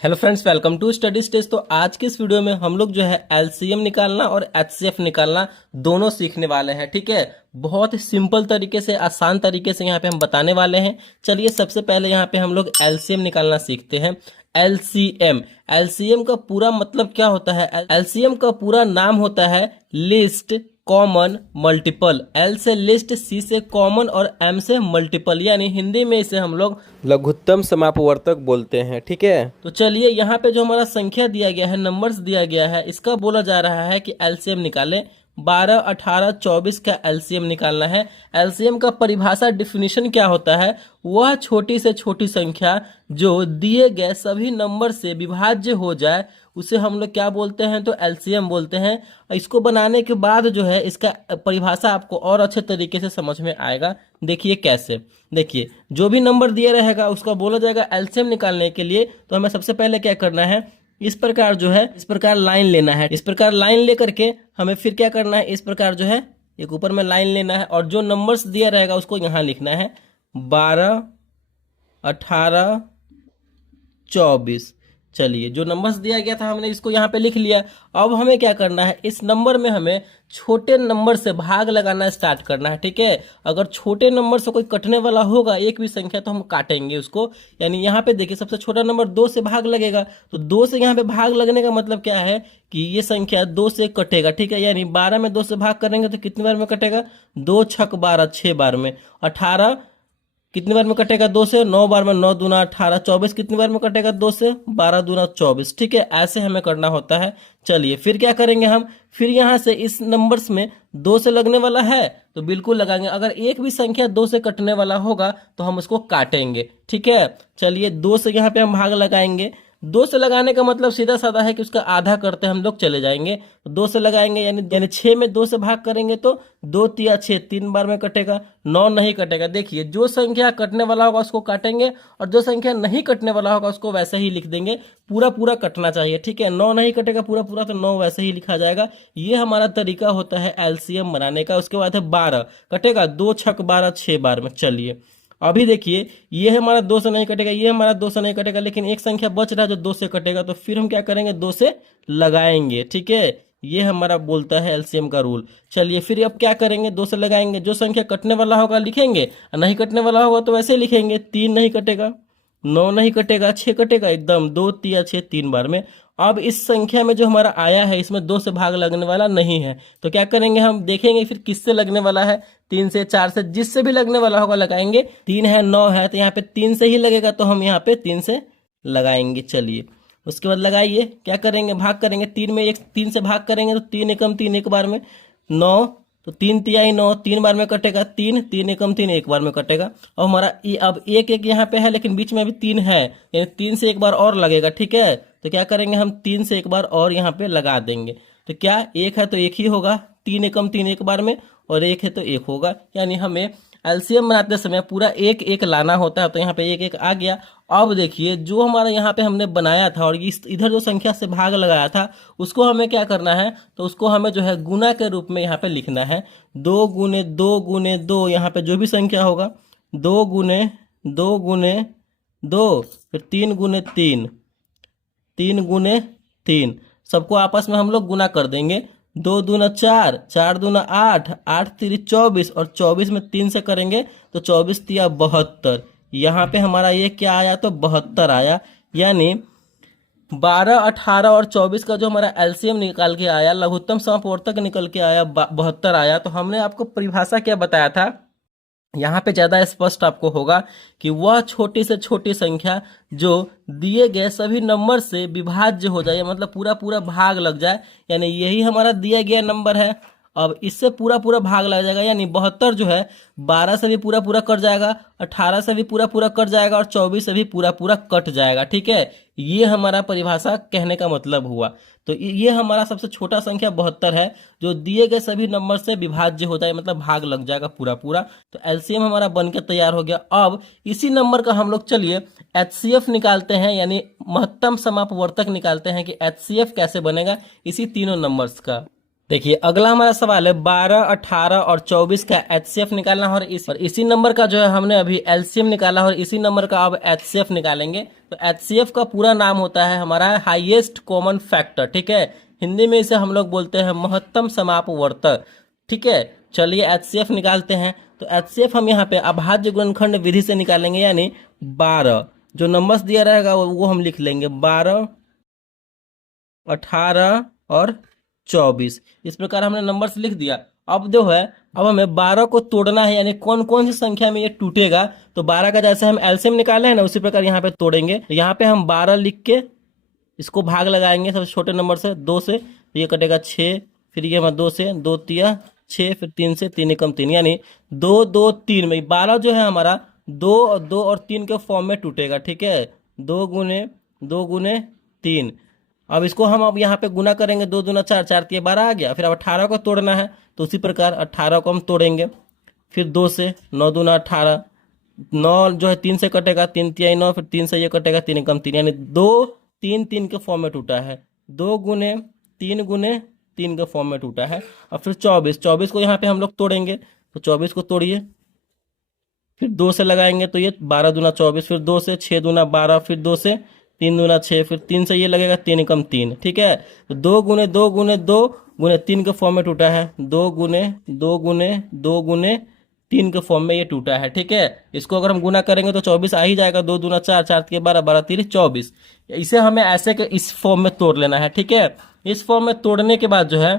Hello friends, welcome to study stage. तो आज के इस वीडियो में हम लोग जो है एलसीएम निकालना और एचसीएफ निकालना दोनों सीखने वाले हैं। ठीक है, बहुत ही सिंपल तरीके से, आसान तरीके से यहाँ पे हम बताने वाले हैं। चलिए सबसे पहले यहाँ पे हम लोग एलसीएम निकालना सीखते हैं। एलसीएम एलसीएम का पूरा मतलब क्या होता है? एलसीएम का पूरा नाम होता है लिस्ट कॉमन मल्टीपल। एल से लिस्ट, सी से कॉमन और एम से मल्टीपल, यानी हिंदी में इसे हम लोग लघुत्तम समापवर्तक बोलते हैं। ठीक है, तो चलिए यहाँ पे जो हमारा संख्या दिया गया है, नंबर्स दिया गया है, इसका बोला जा रहा है कि एलसीएम निकालें। 12, 18, 24 का एलसीएम निकालना है। एलसीएम का परिभाषा डिफिनीशन क्या होता है? वह छोटी से छोटी संख्या जो दिए गए सभी नंबर से विभाज्य हो जाए उसे हम लोग क्या बोलते हैं? तो एलसीएम बोलते हैं। इसको बनाने के बाद जो है इसका परिभाषा आपको और अच्छे तरीके से समझ में आएगा। देखिए कैसे। देखिए, जो भी नंबर दिया रहेगा उसका बोला जाएगा एलसीएम निकालने के लिए। तो हमें सबसे पहले क्या करना है, इस प्रकार जो है, इस प्रकार लाइन लेना है। इस प्रकार लाइन लेकर के हमें फिर क्या करना है, इस प्रकार जो है एक ऊपर में लाइन लेना है और जो नंबर्स दिया रहेगा उसको यहाँ लिखना है। 12, 18, 24। चलिए, जो नंबर्स दिया गया था हमने इसको यहाँ पे लिख लिया। अब हमें क्या करना है, इस नंबर में हमें छोटे नंबर से भाग लगाना स्टार्ट करना है। ठीक है, अगर छोटे नंबर से कोई कटने वाला होगा एक भी संख्या तो हम काटेंगे उसको। यानी यहाँ पे देखिए, सबसे छोटा नंबर 2 से भाग लगेगा, तो 2 से यहाँ पे भाग लगने का मतलब क्या है कि ये संख्या 2 से कटेगा। ठीक है, यानी 12 में 2 से भाग करेंगे तो कितनी बार में कटेगा? 2 छक 12, 6 बार में। 18 कितनी बार में कटेगा? 2 से 9 बार में, 9 दूना 18। 24 कितनी बार में कटेगा? 2 से 12 दूना 24। ठीक है, ऐसे हमें करना होता है। चलिए फिर क्या करेंगे हम, फिर यहाँ से इस नंबर्स में 2 से लगने वाला है तो बिल्कुल लगाएंगे। अगर एक भी संख्या 2 से कटने वाला होगा तो हम उसको काटेंगे। ठीक है, चलिए 2 से यहाँ पे हम भाग लगाएंगे। 2 से लगाने का मतलब सीधा साधा है कि उसका आधा करते हम लोग चले जाएंगे। 2 से लगाएंगे यानी 6 में 2 से भाग करेंगे तो 2 तिया 6, 3 बार में कटेगा। 9 नहीं कटेगा। देखिए, जो संख्या कटने वाला होगा उसको काटेंगे और जो संख्या नहीं कटने वाला होगा उसको वैसे ही लिख देंगे। पूरा पूरा कटना चाहिए। ठीक है, 9 नहीं कटेगा पूरा पूरा तो 9 वैसे ही लिखा जाएगा। ये हमारा तरीका होता है एलसीएम बनाने का। उसके बाद है 12 कटेगा, 2 छक 12, 6 बार में। चलिए अभी देखिए, ये हमारा 2 से नहीं कटेगा, ये हमारा 2 से नहीं कटेगा, लेकिन एक संख्या बच रहा है जो 2 से कटेगा, तो फिर हम क्या करेंगे, 2 से लगाएंगे। ठीक है, ये हमारा बोलता है एलसीएम का रूल। चलिए फिर अब क्या करेंगे, 2 से लगाएंगे, जो संख्या कटने वाला होगा लिखेंगे और नहीं कटने वाला होगा तो वैसे लिखेंगे। 3 नहीं कटेगा, 9 नहीं कटेगा, 6 कटेगा एकदम, 2 तिया 6, 3 बार में। अब इस संख्या में जो हमारा आया है इसमें 2 से भाग लगने वाला नहीं है, तो क्या करेंगे, हम देखेंगे फिर किससे लगने वाला है। 3 से, 4 से, जिससे भी लगने वाला होगा लगाएंगे। 3 है, 9 है, तो यहाँ पे 3 से ही लगेगा तो हम यहाँ पे 3 से लगाएंगे। चलिए उसके बाद लगाइए, क्या करेंगे, भाग करेंगे। 3 में 3 से भाग करेंगे तो 3 एकम 3 एक बार में। 9 तो 3 तिहाई 9, 3 बार में कटेगा। 3 3 एकम 3 एक बार में कटेगा। और हमारा अब एक एक यहाँ पे है लेकिन बीच में अभी 3 है, यानी 3 से एक बार और लगेगा। ठीक है, तो क्या करेंगे, हम 3 से एक बार और यहाँ पे लगा देंगे। तो क्या, एक है तो एक ही होगा, 3 एकम 3 एक बार में, और एक है तो एक होगा। यानी हमें एलसीएम बनाते समय पूरा एक एक लाना होता है। तो यहाँ पे एक एक आ गया। अब देखिए, जो हमारा यहाँ पे हमने बनाया था और इस इधर जो संख्या से भाग लगाया था उसको हमें क्या करना है, तो उसको हमें जो है गुना के रूप में यहाँ पे लिखना है। 2 गुने 2 गुने 2, यहाँ पे जो भी संख्या होगा 2 गुने 2 गुने 2, फिर 3 गुने 3, 3 गुने 3, सबको आपस में हम लोग गुना कर देंगे। 2 दूना 4, 4 दूना 8, 8 तिरी 24, और 24 में 3 से करेंगे तो 24 तिया 72। यहाँ पे हमारा ये क्या आया, तो 72 आया। यानी 12, 18 और 24 का जो हमारा एलसीएम निकाल के आया, लघुत्तम समापवर्तक निकल के आया, 72 आया। तो हमने आपको परिभाषा क्या बताया था, यहाँ पे ज्यादा स्पष्ट आपको होगा कि वह छोटी से छोटी संख्या जो दिए गए सभी नंबर से विभाज्य हो जाए, मतलब पूरा पूरा भाग लग जाए। यानी यही हमारा दिया गया नंबर है। अब इससे पूरा पूरा भाग लग जाएगा, यानी 72 जो है 12 से भी पूरा पूरा कट जाएगा, 18 से भी पूरा पूरा कट जाएगा और 24 से भी पूरा पूरा कट जाएगा। ठीक है, ये हमारा परिभाषा कहने का मतलब हुआ। तो ये हमारा सबसे छोटा संख्या 72 है जो दिए गए सभी नंबर से विभाज्य हो जाए, मतलब भाग लग जाएगा पूरा पूरा। तो एलसीएम हमारा बनकर तैयार हो गया। अब इसी नंबर का हम लोग चलिए एचसीएफ निकालते हैं, यानी महत्तम समापवर्तक निकालते हैं कि एचसीएफ कैसे बनेगा इसी तीनों नंबर्स का। देखिए अगला हमारा सवाल है 12, 18 और 24 का एचसीएफ निकालना है, और इसी नंबर का जो है हमने अभी एलसीएम निकाला और इसी नंबर का अब एचसीएफ निकालेंगे। तो एचसीएफ का पूरा नाम होता है हमारा हाईएस्ट कॉमन फैक्टर, ठीक है। हिंदी में इसे हम लोग बोलते हैं महत्तम समापवर्तक, ठीक है। चलिए एचसीएफ निकालते हैं। तो एचसीएफ हम यहाँ पे अभाज्य गुणनखंड विधि से निकालेंगे, यानी 12 जो नंबर्स दिया रहेगा वो हम लिख लेंगे 12, 18 और 24। इस प्रकार हमने नंबर्स लिख दिया। अब जो है अब हमें 12 को तोड़ना है, यानी कौन कौन सी संख्या में ये टूटेगा। तो 12 का जैसे हम एलसीएम निकाले हैं ना, उसी प्रकार यहाँ पे तोड़ेंगे। तो यहाँ पे हम 12 लिख के इसको भाग लगाएंगे सबसे छोटे नंबर से 2 से, तो ये कटेगा 6, फिर ये हमारा 2 से 2 तिया 6, फिर 3 से 3 एकम 3, यानी 2 2 3 में 12 जो है हमारा 2 और 3 के फॉर्म में टूटेगा, ठीक है। 2 गुने 3। अब इसको हम अब यहाँ पे गुना करेंगे, 2 दूना 4, 4 तिया 12 आ गया। फिर अब 18 को तोड़ना है, तो उसी प्रकार 18 को हम तोड़ेंगे। फिर 2 से 9 दूना 18, 9 जो है 3 से कटेगा, 3 तिया 9, फिर 3 से ये कटेगा 3 एकम 3, यानी 2 3 3 के फॉर्म में टूटा है। 2 गुने 3 के फॉर्म में टूटा है। और फिर 24 को यहाँ पे हम लोग तोड़ेंगे, तो 24 को तोड़िए, फिर 2 से लगाएंगे तो ये 12 दूना 24, फिर 2 से 6 दूना 12, फिर 2 से 3 दूना 6, फिर 3 से ये लगेगा 3 एकम 3, ठीक है। तो 2 गुने 2 गुने 2 गुने 3 के फॉर्म में टूटा है। 2 गुने 2 गुने 2 गुने 3 के फॉर्म में ये टूटा है, ठीक है। इसको अगर हम गुना करेंगे तो 24 आ ही जाएगा। 2 दूना 4, 4 के 12, 12 3 24। इसे हमें ऐसे के इस फॉर्म में तोड़ लेना है, ठीक है। इस फॉर्म में तोड़ने के बाद जो है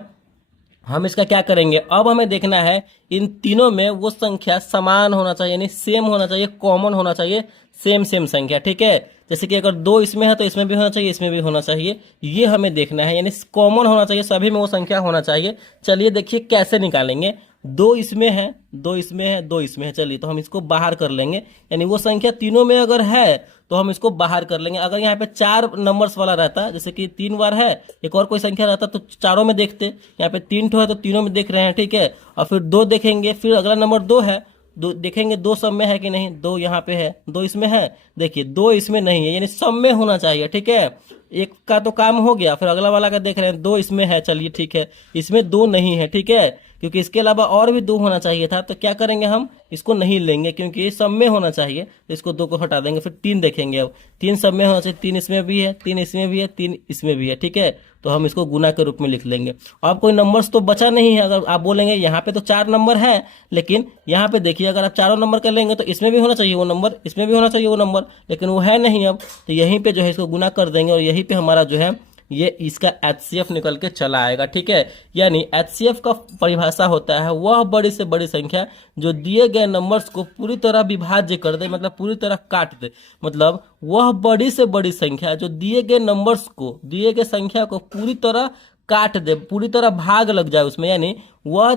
हम इसका क्या करेंगे, अब हमें देखना है इन तीनों में वो संख्या समान होना चाहिए, यानी सेम होना चाहिए, कॉमन होना चाहिए, सेम सेम संख्या, ठीक है। जैसे कि अगर 2 इसमें है तो इसमें भी होना चाहिए, इसमें भी होना चाहिए, ये हमें देखना है, यानी कॉमन होना चाहिए, सभी में वो संख्या होना चाहिए। चलिए देखिए कैसे निकालेंगे। 2 इसमें है, 2 इसमें है, 2 इसमें है। चलिए तो हम इसको बाहर कर लेंगे, यानी वो संख्या तीनों में अगर है तो हम इसको बाहर कर लेंगे। अगर यहाँ पे 4 नंबर्स वाला रहता, जैसे कि 3 बार है, एक और कोई संख्या रहता तो चारों में देखते। यहाँ पे 3 ठो है तो तीनों में देख रहे हैं, ठीक है। और फिर 2 देखेंगे, फिर अगला नंबर 2 है, 2 देखेंगे 2 सब में है कि नहीं। 2 यहाँ पे है, 2 इसमें है, देखिए 2 इसमें नहीं है, यानी सब में होना चाहिए, ठीक है। एक का तो काम हो गया, फिर अगला वाला का देख रहे हैं 2 इसमें है, चलिए ठीक है। इसमें 2 नहीं है, ठीक है, क्योंकि इसके अलावा और भी 2 होना चाहिए था। तो क्या करेंगे, हम इसको नहीं लेंगे क्योंकि ये सब में होना चाहिए, तो इसको 2 को हटा देंगे। फिर 3 देखेंगे, अब 3 सब में होना चाहिए, 3 इसमें भी है, 3 इसमें भी है, 3 इसमें भी है, ठीक है। तो हम इसको गुना के रूप में लिख लेंगे। अब कोई नंबर्स तो बचा नहीं है। अगर आप बोलेंगे यहाँ पे तो 4 नंबर है, लेकिन यहाँ पे देखिए अगर आप चारों नंबर कर लेंगे तो इसमें भी होना चाहिए वो नंबर, इसमें भी होना चाहिए वो नंबर, लेकिन वो है नहीं। अब तो यहीं पे जो है इसको गुना कर देंगे और यहीं पे हमारा जो है ये इसका एचसीएफ निकल के चला आएगा, ठीक है। यानी एचसीएफ का परिभाषा होता है वह बड़ी से बड़ी संख्या जो दिए गए नंबर्स को पूरी तरह विभाज्य कर दे, मतलब पूरी तरह काट दे। मतलब वह बड़ी से बड़ी संख्या जो दिए गए नंबर्स को, दिए गए संख्या को पूरी तरह काट दे, पूरी तरह भाग लग जाए उसमें, यानी वह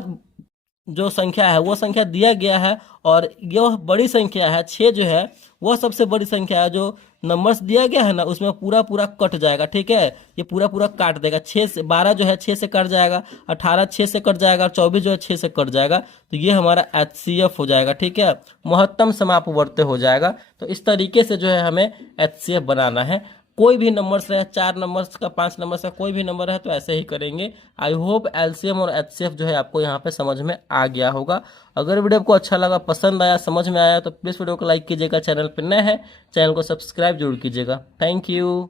जो संख्या है वो संख्या दिया गया है और यह बड़ी संख्या है 6 जो है वह सबसे बड़ी संख्या है। जो नंबर्स दिया गया है ना उसमें पूरा पूरा कट जाएगा, ठीक है। ये पूरा पूरा काट देगा। 6 से 12 जो है 6 से कट जाएगा, 18 6 से कट जाएगा और 24 जो है 6 से कट जाएगा। तो ये हमारा एचसीएफ हो जाएगा, ठीक है, महत्तम समापवर्त्य हो जाएगा। तो इस तरीके से जो है हमें एचसीएफ बनाना है। कोई भी नंबर्स रहे, 4 नंबर्स का, 5 नंबर्स का कोई भी नंबर है तो ऐसे ही करेंगे। आई होप एलसीएम और एचसीएफ जो है आपको यहाँ पे समझ में आ गया होगा। अगर वीडियो आपको अच्छा लगा, पसंद आया, समझ में आया तो प्लीज़ वीडियो को लाइक कीजिएगा। चैनल पर नए हैं चैनल को सब्सक्राइब जरूर कीजिएगा। Thank you.